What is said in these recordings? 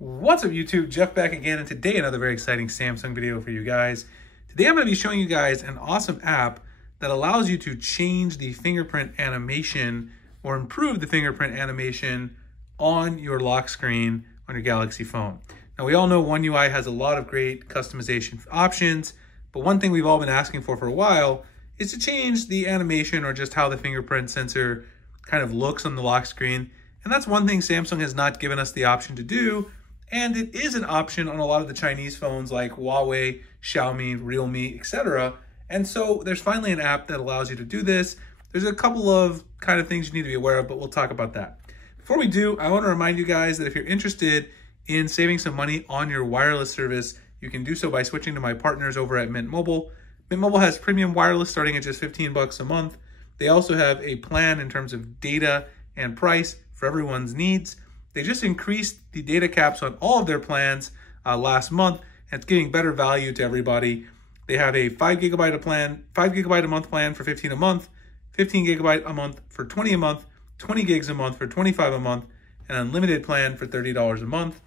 What's up YouTube, Jeff back again, and today another very exciting Samsung video for you guys. Today I'm going to be showing you guys an awesome app that allows you to change the fingerprint animation or improve the fingerprint animation on your lock screen on your Galaxy phone. Now we all know One UI has a lot of great customization options, but one thing we've all been asking for a while is to change the animation or just how the fingerprint sensor kind of looks on the lock screen. And that's one thing Samsung has not given us the option to do. And it is an option on a lot of the Chinese phones like Huawei, Xiaomi, Realme, etc. And so there's finally an app that allows you to do this. There's a couple of kind of things you need to be aware of, but we'll talk about that. Before we do, I want to remind you guys that if you're interested in saving some money on your wireless service, you can do so by switching to my partners over at Mint Mobile. Mint Mobile has premium wireless starting at just 15 bucks a month. They also have a plan in terms of data and price for everyone's needs. They just increased the data caps on all of their plans last month, and it's giving better value to everybody. They have a 5 gigabyte a month plan for 15 a month, 15 gigabyte a month for 20 a month, 20 gigs a month for 25 a month, and an unlimited plan for $30 a month.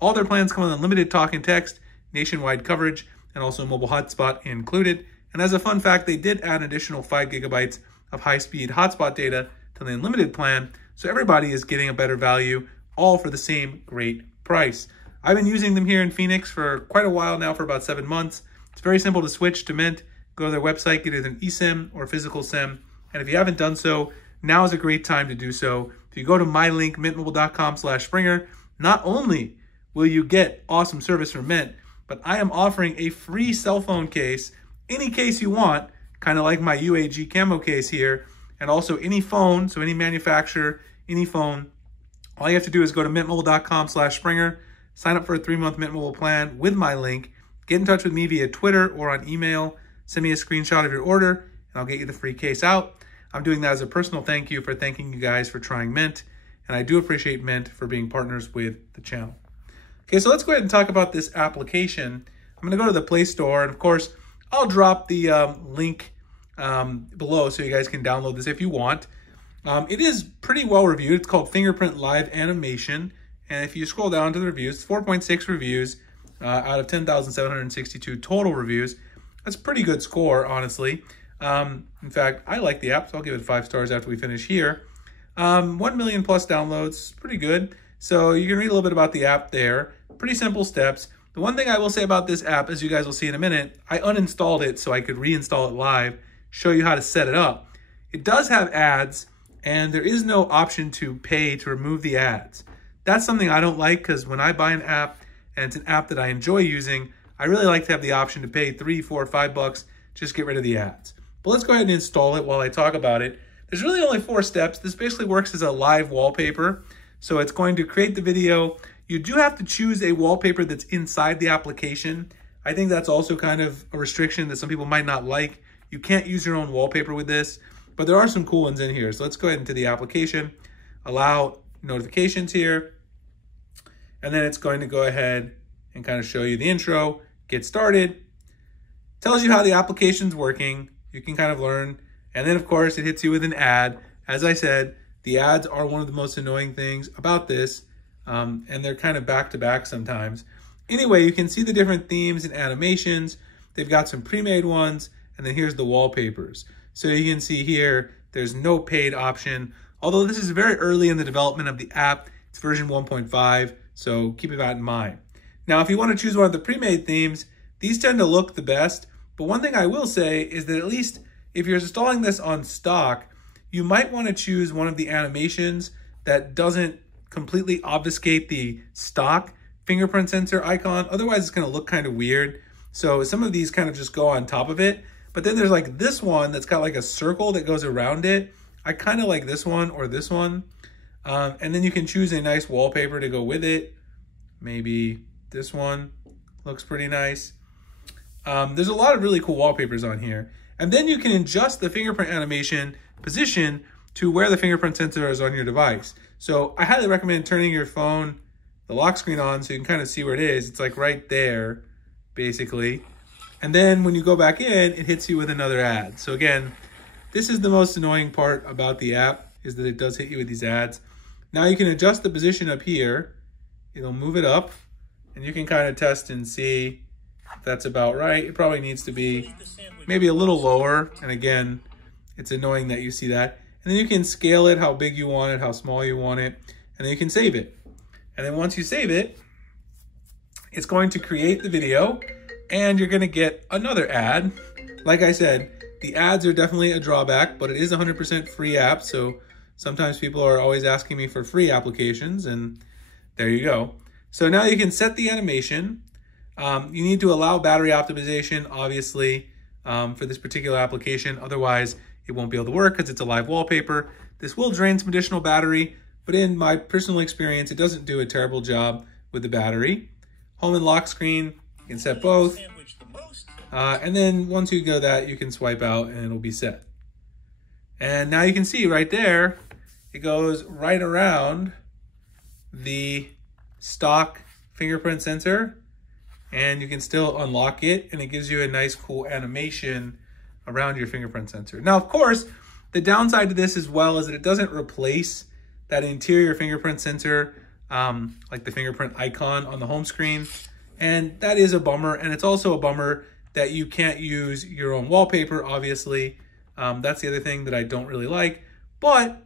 All their plans come with unlimited talk and text, nationwide coverage, and also mobile hotspot included. And as a fun fact, they did add an additional 5 gigabytes of high-speed hotspot data to the unlimited plan, so everybody is getting a better value, all for the same great price. I've been using them here in Phoenix for quite a while now, for about 7 months. It's very simple to switch to Mint. Go to their website, get either an eSIM or physical SIM. And if you haven't done so, now is a great time to do so. If you go to my link, mintmobile.com/Springer, not only will you get awesome service from Mint, but I am offering a free cell phone case, any case you want, kind of like my UAG camo case here, and also any phone, so any manufacturer, any phone. All you have to do is go to mintmobile.com/Springer, sign up for a 3-month Mint Mobile plan with my link, get in touch with me via Twitter or on email, send me a screenshot of your order, and I'll get you the free case out. I'm doing that as a personal thank you for thanking you guys for trying Mint, and I do appreciate Mint for being partners with the channel. Okay, so let's go ahead and talk about this application. I'm gonna go to the Play Store, and of course, I'll drop the link below so you guys can download this if you want. It is pretty well reviewed. It's called Fingerprint Live Animation. And if you scroll down to the reviews, it's 4.6 reviews out of 10,762 total reviews. That's a pretty good score, honestly. In fact, I like the app, so I'll give it 5 stars after we finish here. 1 million plus downloads, pretty good. So you can read a little bit about the app there. Pretty simple steps. The one thing I will say about this app, as you guys will see in a minute, I uninstalled it so I could reinstall it live, show you how to set it up. It does have ads, and there is no option to pay to remove the ads. That's something I don't like, because when I buy an app, and it's an app that I enjoy using, I really like to have the option to pay 3, 4, 5 bucks, just get rid of the ads. But let's go ahead and install it while I talk about it. There's really only 4 steps. This basically works as a live wallpaper. So it's going to create the video. You do have to choose a wallpaper that's inside the application. I think that's also kind of a restriction that some people might not like. You can't use your own wallpaper with this, but there are some cool ones in here. So let's go ahead into the application, allow notifications here, and then it's going to go ahead and kind of show you the intro, get started, tells you how the application's working. You can kind of learn, and then of course it hits you with an ad. As I said, the ads are one of the most annoying things about this, and they're kind of back to back sometimes. Anyway, you can see the different themes and animations. They've got some pre-made ones, and then here's the wallpapers. So you can see here, there's no paid option. Although this is very early in the development of the app, it's version 1.5, so keep that in mind. Now, if you want to choose one of the pre-made themes, these tend to look the best, but one thing I will say is that at least if you're installing this on stock, you might want to choose one of the animations that doesn't completely obfuscate the stock fingerprint sensor icon. Otherwise, it's going to look kind of weird. So some of these kind of just go on top of it. But then there's like this one that's got like a circle that goes around it. I kind of like this one or this one. And then you can choose a nice wallpaper to go with it. Maybe this one looks pretty nice. There's a lot of really cool wallpapers on here. And then you can adjust the fingerprint animation position to where the fingerprint sensor is on your device. So I highly recommend turning your phone, the lock screen on, so you can kind of see where it is. It's like right there, basically. And then when you go back in, it hits you with another ad. So again, this is the most annoying part about the app, is that it does hit you with these ads. Now you can adjust the position up here, it'll move it up, and you can kind of test and see if that's about right. It probably needs to be maybe a little lower. And again, it's annoying that you see that. And then you can scale it how big you want it, how small you want it, and then you can save it. And then once you save it, it's going to create the video, and you're gonna get another ad. Like I said, the ads are definitely a drawback, but it is a 100% free app. So sometimes people are always asking me for free applications, and there you go. So now you can set the animation. You need to allow battery optimization, obviously, for this particular application. Otherwise, it won't be able to work because it's a live wallpaper. This will drain some additional battery, but in my personal experience, it doesn't do a terrible job with the battery. Home and lock screen, you can set both. And then once you go that, you can swipe out and it'll be set. And now you can see right there, it goes right around the stock fingerprint sensor, and you can still unlock it, and it gives you a nice cool animation around your fingerprint sensor. Now, of course, the downside to this as well is that it doesn't replace that interior fingerprint sensor, like the fingerprint icon on the home screen. And that is a bummer. And it's also a bummer that you can't use your own wallpaper, obviously. That's the other thing that I don't really like. But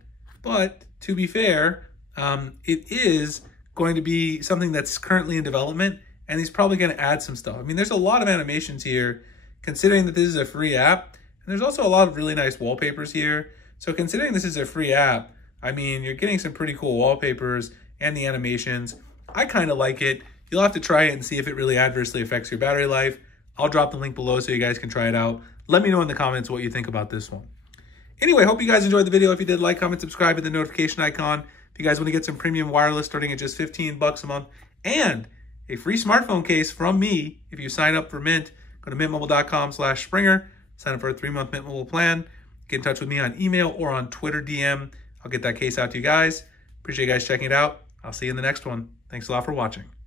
to be fair, it is going to be something that's currently in development, and he's probably going to add some stuff. I mean, there's a lot of animations here, considering that this is a free app. And there's also a lot of really nice wallpapers here. So considering this is a free app, I mean, you're getting some pretty cool wallpapers and the animations. I kind of like it. You'll have to try it and see if it really adversely affects your battery life. I'll drop the link below so you guys can try it out. Let me know in the comments what you think about this one. Anyway, hope you guys enjoyed the video. If you did, like, comment, subscribe, hit the notification icon. If you guys want to get some premium wireless starting at just 15 bucks a month and a free smartphone case from me, if you sign up for Mint, go to mintmobile.com/Springer, sign up for a 3-month Mint Mobile plan. Get in touch with me on email or on Twitter DM. I'll get that case out to you guys. Appreciate you guys checking it out. I'll see you in the next one. Thanks a lot for watching.